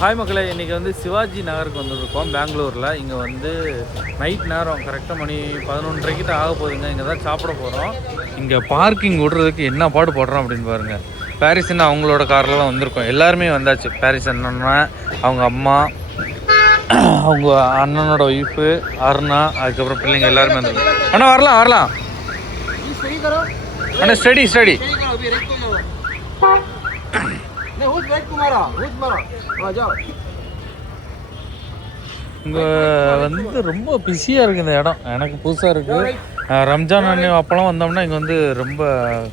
Hi மக்களே, இன்றைக்கி வந்து சிவாஜி நகருக்கு வந்துருக்கோம் பெங்களூரில். இங்கே வந்து நைட் நேரம் கரெக்டாக மணி 11:30 ஆக போகுதுங்க. இங்கே தான் சாப்பிட போகிறோம். இங்கே பார்க்கிங் விடுறதுக்கு என்ன பாடு போடுறோம் அப்படின்னு பாருங்கள். பாரிஸ் அண்ணா அவங்களோட காரில் தான் வந்திருக்கோம். எல்லாருமே வந்தாச்சு. பாரிஸ் அண்ணா, அவங்க அம்மா, அவங்க அண்ணனோட ஒய்ஃபு அருணா, அதுக்கப்புறம் பிள்ளைங்க எல்லாருமே வந்துருக்கோம். அண்ணா வரலாம் வரலாம் அண்ணா. ஸ்டடி இங்கே வந்து ரொம்ப பிஸியாக இருக்குது இந்த இடம். எனக்கு புதுசாக இருக்குது. ரம்ஜான் அண்ணி அப்போலாம் வந்தோம்னா இங்கே வந்து ரொம்ப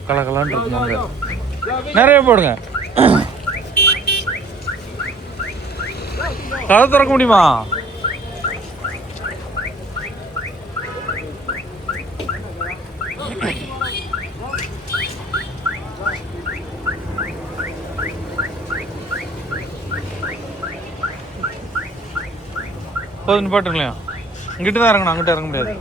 கலகலான்னு இருக்குமாங்க. நிறைய போடுங்க. கதை திறக்க முடியுமா? போதும் பாட்டுங்களா? இங்கிட்டு தான் இறங்கணும், அங்கிட்ட இறங்க முடியாது.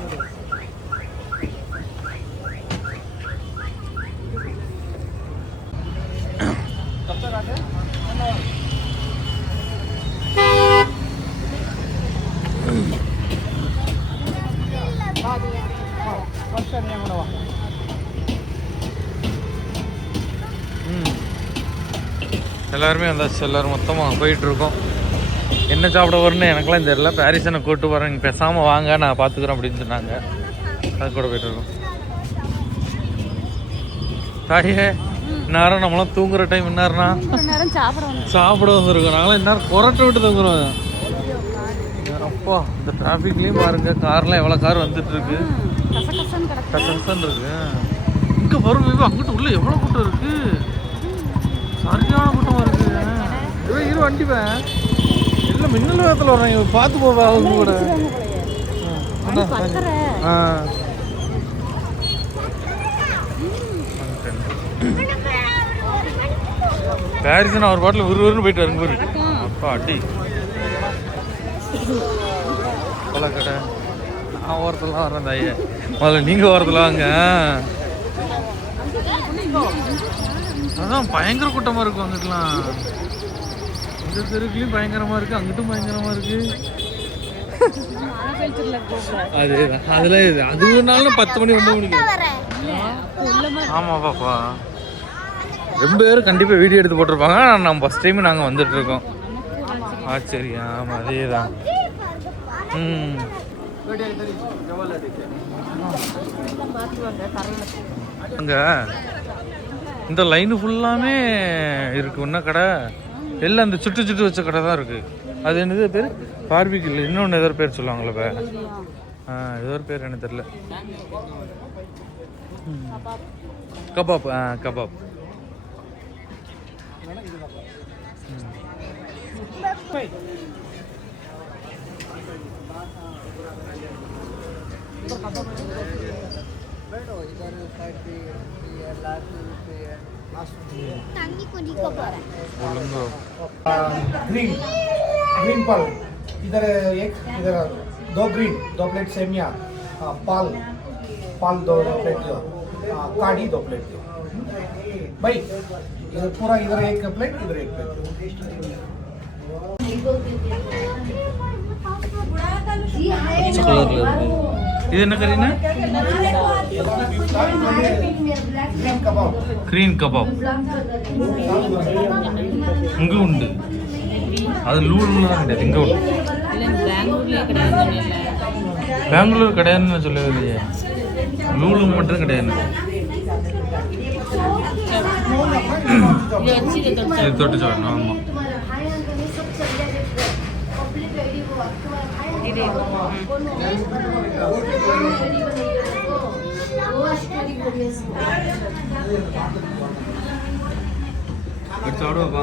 எல்லாருமே வந்தாச்சு. எல்லோரும் மொத்தமாக போயிட்டுருக்கோம். என்ன சாப்பிட வரும்னு எனக்குலாம் தெரியல. பாரிஸனை கூப்பிட்டு போகிறேன், இங்கே பேசாமல் வாங்க நான் பார்த்துக்குறேன் அப்படின்னு சொன்னாங்க. அது கூட போயிட்டுருக்கோம். தாயே இந்நேரம் நம்மளாம் தூங்குற டைம் இந்நேரம்னா சாப்பிட வந்துருக்கோம். நாங்களாம் இந்நேரம் குரட்டை விட்டு தூங்குறோம். அப்பா இந்த டிராஃபிக்லேயும் பாருங்க, கார்லாம் எவ்வளோ கார் வந்துட்டு இருக்கு. கசகசன்னு இருக்கு. இங்கே வரும் அங்கிட்டு உள்ள எவ்வளோ கூட்டம் இருக்கு. சரியான கூட்டமாக இருக்கு. இரு வண்டிப்பேன் இல்லை மின்னல் வேகத்தில் வர்றாங்க. பார்த்து போவா அவங்க கூட. பாரிஸ்னா ஒரு பாட்டில் விறுவிறுன்னு போயிட்டு வருங்க பாரு. அப்பா அடி பல கடை. நான் ஓரத்துலாம் வரேன் தாயே. முதல்ல நீங்கள் ஓரத்தில் வாங்க. அதான் பயங்கர கூட்டமாக இருக்கும் அங்கிட்டலாம். இந்த தெருக்குலையும் பயங்கரமாக இருக்குது, அங்கிட்டும் பயங்கரமாக இருக்குது. அதேதான் அதில் இது அது ஒரு நாள் 10 மணி 9 மணிக்கு. ஆமாம் பாப்பா, ரொம்ப பேரும் கண்டிப்பாக வீடியோ எடுத்து போட்டிருப்பாங்க. நம்ம ஃபஸ்ட் டைம் நாங்கள் வந்துட்டுருக்கோம். சரி ஆமாம் அதே தான். அங்கே இந்த லைனு ஃபுல்லாமே இருக்குது. ஒன்றும் கடை எல்லாம் அந்த சுட்டு சுட்டு வச்ச கடை தான் இருக்குது. அது என்னது பேர்? பார்பிக்கு இல்லை, இன்னொன்று ஏதோ பேர் சொல்லுவாங்களே இப்போ. ஏதோ ஒரு பேர் எனக்கு தெரியல. கபாப். கபாப். ग्रीन पाल इधर एक, इधर 2 ग्रीन, 2 प्लेट सेमिया, पाल 2 प्लेट दो, काड़ी 2 प्लेट दो भाई। इधर पूरा इधर 1 प्लेट, इधर 1 प्लेट। இது என்ன கறினா? Green kebab. இங்கே உண்டு. அது லூலூல தான் கிடையாது, இங்கே உண்டு. பெங்களூர் கிடையாதுன்னு சொல்லவே இல்லையே. லூலு மட்டும் கிடையாது. இது தொட்டு சொல்லணும். ஆமாம் சாப்பிடுவாப்பா.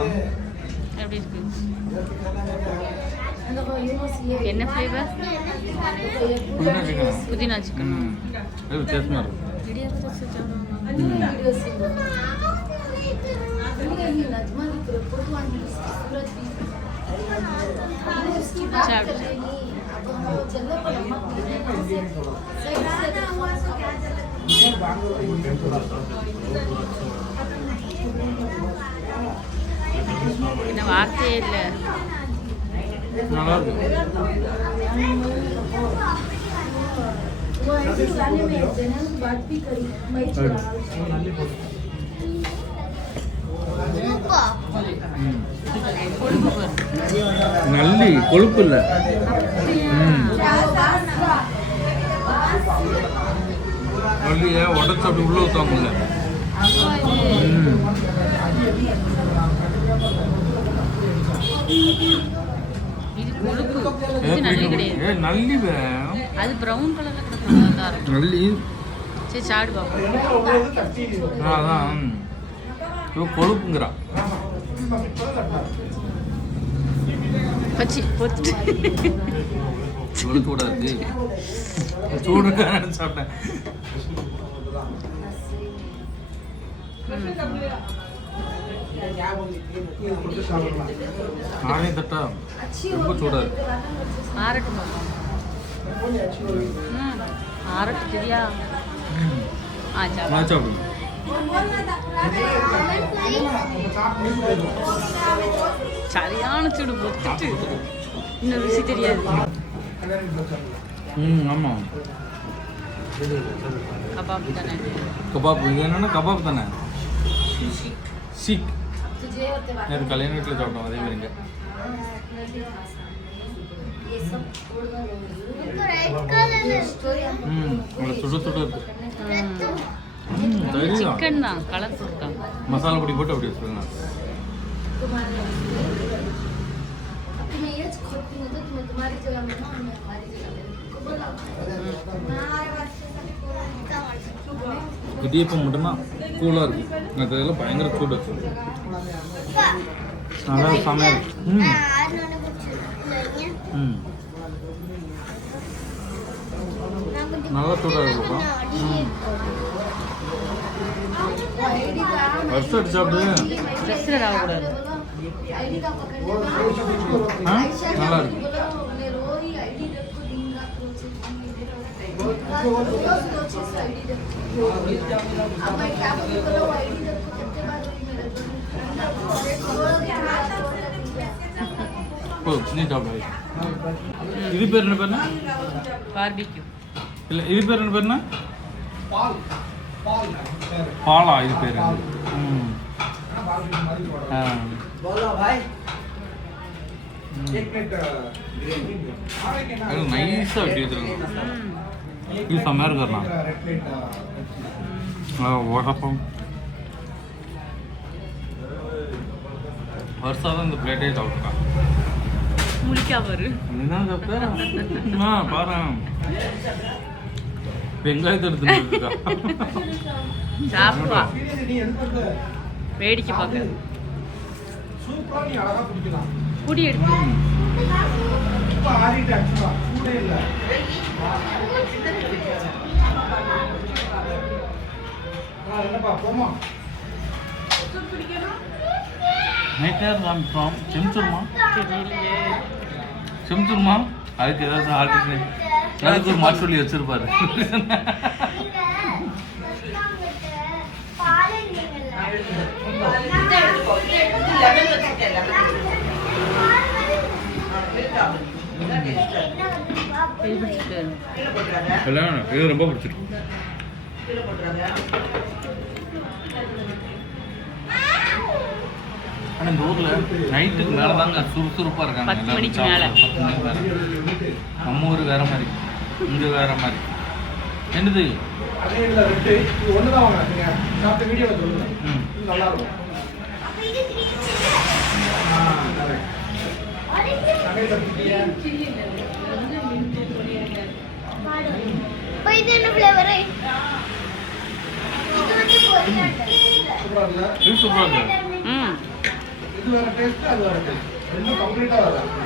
எப்படி இருக்கு? என்ன ஃப்ளேவர்? புதினா சிக்கன். அது வித்தியாசமாக இருக்கும். என்ன வார்த்தையே இல்லை. நல்லா இருக்கு. நல்லி கொழுப்பு இல்லை. நல்லியை உடச்சு அப்படி உள்ள ஊத்தாமல. இது கொழுப்பு, இது நல்லி கிடையாது. நல்லி அது ப்ரௌன் கலர்ல கிடக்கும். நல்லி சரி சாடு பாப்போம். அதான் கொழுப்புங்கிறா. பச்சி பொத்து இவ்வளோ சூடா இருக்கு. சூடு சாப்பிட்டேன். நானே தட்டா ரொம்ப சூடா இருக்கு. ஆரட்டும் பாப்போம். ஆரட்டு தெரியா? நான் சாப்பிடுவேன். சரியான சூடு பொத்துட்டு இன்னும் ருசி தெரியாது. ஆமாம், கபாப் தானே. கபாப். இது என்னன்னா கபாப் தானே. சீக் நேற்று கல்யாண வீட்டில் சாப்பிட்டோம் அதே மாதிரிங்க. உங்களை சுட சுட இருக்கு. சிக்கன் தான் கலர் போட்டுருக்காங்க. மசாலா பொடி போட்டு அப்படி வச்சுருங்க. இடியப்பம் மட்டும்தான் கூலாக இருக்கும். அதெல்லாம் பயங்கர சூடு. நல்லா சமையல். நல்லா சூடாக இருக்குப்பா. வருஷம் அடிச்சு சாப்பிடு. ரெஸ்டர் ஆகக்கூடாது. நல்லா இருக்கு. நீ சாப்பிடு. இது பேர் என்ன பேருனா? பார்பிக்யூ. இல்லை, இது பேர் என்ன பேருனா? பாலா இது பேர். நைஸாக அப்படி வச்சுருங்க. இது செம்மையாக இருக்கிறலாம். உடப்பம் வருஷம் தான் இந்த பிளேட்டே சாப்பிட்ருக்கான். முழிக்கா பாரு. இதுதான் சாப்பிட்டா பாரு. வெங்காயத்தை எடுத்து சாப்பிடுவா. வேடிக்கை பார்க்க புடி எடுத்து செம்சுருமா. அதுக்கு ஏதாவது ஆல்டர்னேட், அதுக்கு ஒரு மாற்று சொல்லி வச்சிருப்பாரு. இது ரொம்ப பிடிச்சிருக்கு. ஆனால் இந்த ஊரில் நைட்டுக்கு மேலே தாங்க சுறுசுறுப்பாக இருக்காங்க. 10 மணிக்கு மேலே. 10 மணிக்கு மேலே. நம்ம ஊர் வேற மாதிரி, இங்கே வேற மாதிரி. என்னது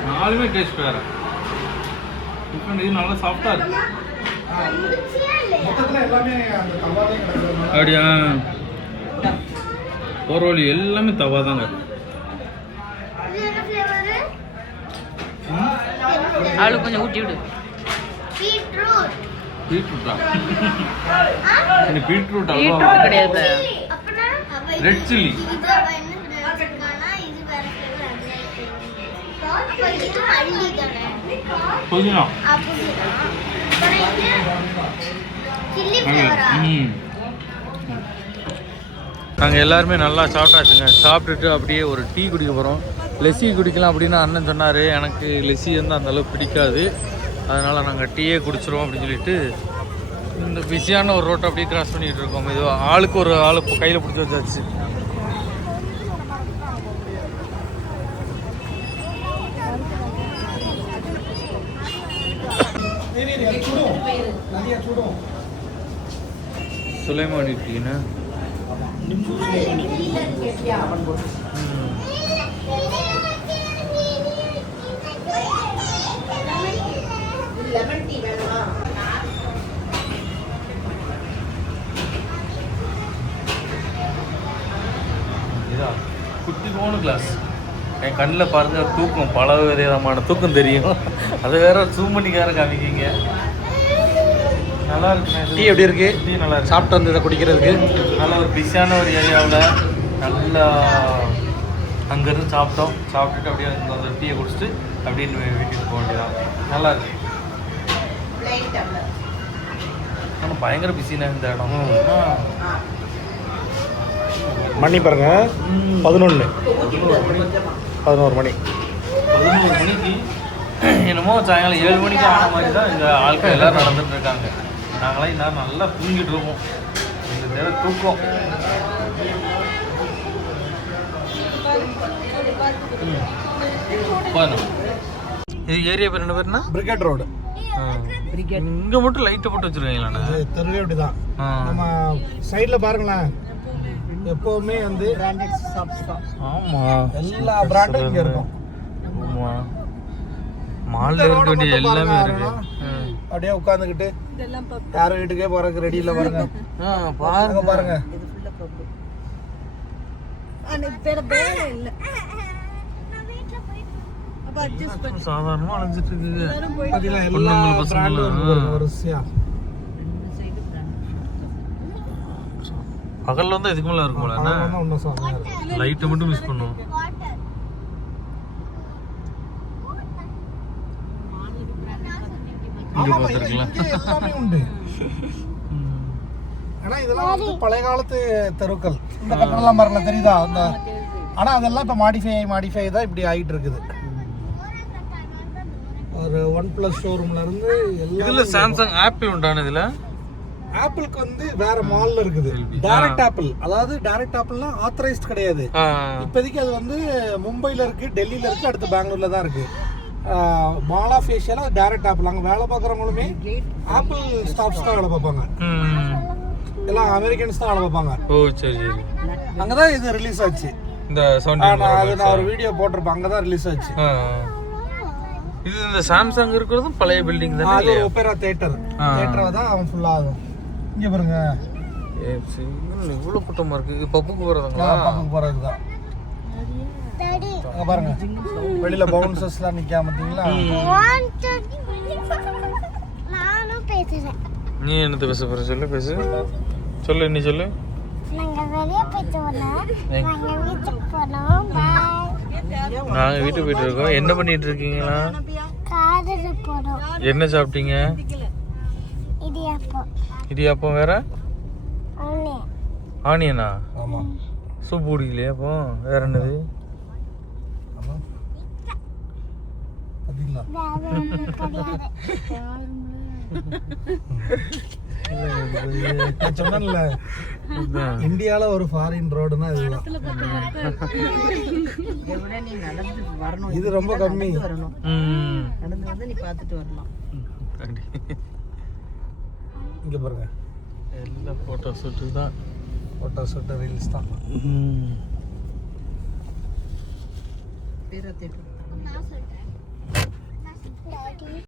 நாலுமே டேஸ்ட் வேற. இது நல்லா சாஃப்டா இருக்கு. அப்படியா? போகிற வழி எல்லாமே தவா தாங்க. அவளுக்கு கொஞ்சம் ஊட்டி விடு. பீட்ரூட்டா? பீட்ரூட் பீட்ரூட் கிடையாது. Red chilli. புதினா நாங்கள் எல்லாருமே நல்லா சாப்பிட்டாச்சுங்க. சாப்பிட்டுட்டு அப்படியே ஒரு டீ குடிக்க போகிறோம். லெஸ்ஸி குடிக்கலாம் அப்படின்னு அண்ணன் சொன்னார். எனக்கு லெஸ்ஸி வந்து அந்தளவுக்கு பிடிக்காது. அதனால் நாங்கள் டீயே குடிச்சிருவோம் அப்படின்னு சொல்லிட்டு இந்த பிஸியான ஒரு ரோட்டை அப்படியே கிராஸ் பண்ணிகிட்டு இருக்கோம். இது ஆளுக்கு ஒரு ஆள் கையில் பிடிச்சி வச்சாச்சு. சுலைமானி டீனா குட்டி போன கிளாஸ். என் கண்ணில் பாருங்க தூக்கம், பல விதமான தூக்கம் தெரியும். அதை வேற ஜூம் பண்ணிக்கார காமிக்கிங்க. நல்லா இருக்கு. டீ எப்படி இருக்கு? டீ நல்லா இருக்கு. சாப்பிட்டு வந்து இதை குடிக்கிறதுக்கு நல்ல ஒரு பிஸியான ஒரு ஏரியாவில் நல்லா அங்கேருந்து சாப்பிட்டுட்டு அப்படியே அந்த டீயை குடிச்சிட்டு அப்படியே வீட்டுக்கு போக வேண்டியதான். நல்லா இருக்கு. ஆனால் பயங்கர பிஸினா இந்த இடம். மணி பாருங்க 11 மணி. 11 மணிக்கு என்னமோ சாயங்காலம் 7 மணிக்கு ஆன மாதிரி தான் இங்கே ஆட்கள் எல்லோரும் நடந்துட்டு இருக்காங்க. நாங்களாம் இன்னும் நல்லா தூங்கிட்டு இருக்கோம். இந்த நேர தூக்கம். இது ஏரியா பேர் என்ன பேருனா? Brigade road. இங்கே மட்டும் லைட்டை போட்டு வச்சுருக்கீங்களாண்ணா? தெருவே அப்படிதான். நம்ம சைடில் பாருங்களேன், எப்பவுமே வந்து பிராண்டட் ஷாப்ஸ் தான். ஆமாம், எல்லா பிராண்டும் இங்கே இருக்கும். ஆமாம், மாலில் இருக்க வேண்டிய எல்லாமே இருக்கு. அப்படியே உட்காந்துக்கிட்டு யாரும் வீட்டுக்கே போறதுக்கு ரெடி இல்லை பாருங்க. பாருங்க பாருங்க. சாதாரணமா அழைஞ்சிட்டு இருக்கு. பகல்ல வந்து இதுக்கு மேல இருக்கும் போல. லைட்டை மட்டும் மிஸ் பண்ணுவோம். இங்க பாத்துருக்கலாம். உண்டு. ஆனா இதெல்லாம் வந்து பழைய காலத்து தெருக்கள். இந்த கட்டடம்லாம் பாருங்க, தெரியுதா? அந்த ஆனா அதெல்லாம் இப்ப மாடிஃபை தான் இப்படி ஆயிட்டு இருக்குது. ஒரு OnePlus ஷோரூம்ல இருந்து இதுல சாம்சங் ஆப்பிள் உண்டான இதுல ஆப்பிளுக்கு வந்து வேற மால்ல இருக்குது. டைரக்ட் ஆப்பிள், அதாவது டைரக்ட் ஆப்பிள்னா ஆத்தரைஸ்ட் கிடையாது. இப்போதைக்கு அது வந்து மும்பைல இருக்கு, டெல்லியில இருக்கு, அடுத்து பெங்களூர்ல தான் இருக்கு. மால் ஆஃப் ஏஷியால டைரக்ட் ஆப்பிள். அங்கே வேலை பார்க்குறவங்களுமே ஆப்பிள் ஸ்டாஃப்ஸ் தான் வேலை பார்ப்பாங்க. எல்லாம் அமெரிக்கன்ஸ் தான் வேலை பார்ப்பாங்க. ஓ சரி சரி. அங்கே தான் இது ரிலீஸ் ஆச்சு. இந்த நான் ஒரு வீடியோ போட்டிருப்பேன். அங்கே தான் ரிலீஸ் ஆச்சு. இது இந்த சாம்சங் இருக்கிறதும் பழைய பில்டிங் தானே? அது ஒபேரா தியேட்டர் தான் அவன் ஃபுல்லா ஆகும். இங்கே பாருங்க, இவ்வளோ கூட்டமாக இருக்கு. பப்புக்கு போகிறதுங்களா? பப்புக்கு போகிறது தான். அங்க பாருங்க, வெளியில பவுன்சர்ஸ்லாம் நிக்காம பாத்தீங்களா? நானும் பேசுறேன். நீ என்னது பேச போற? சொல்லு நீ சொல்லு. நாங்க வெளிய போயிட்டு வரோம். நாங்க வீட்டுக்கு போறோம். பை. நாங்க வீட்டுக்கு போயிட்டு இருக்கோம். என்ன பண்ணிட்டு இருக்கீங்களா? காதல போறோம். என்ன சாப்பிட்டீங்க? இடியாப்பம். இடியாப்பம் வேற? ஆனியனா? ஆமா. சூப் குடிக்கலையா? அப்போ வேற என்னது? சொன்னேன்ல, இந்தியால ஒரு ஃபாரின் ரோடுனா இதுதான். இது ரொம்ப கம்மி. இங்க பாருங்க, எல்லாம் போட்டோ ஷூட்டு தான். போட்டோ ஷூட், ரீல்ஸ் தான். நான் சொல்றேன்.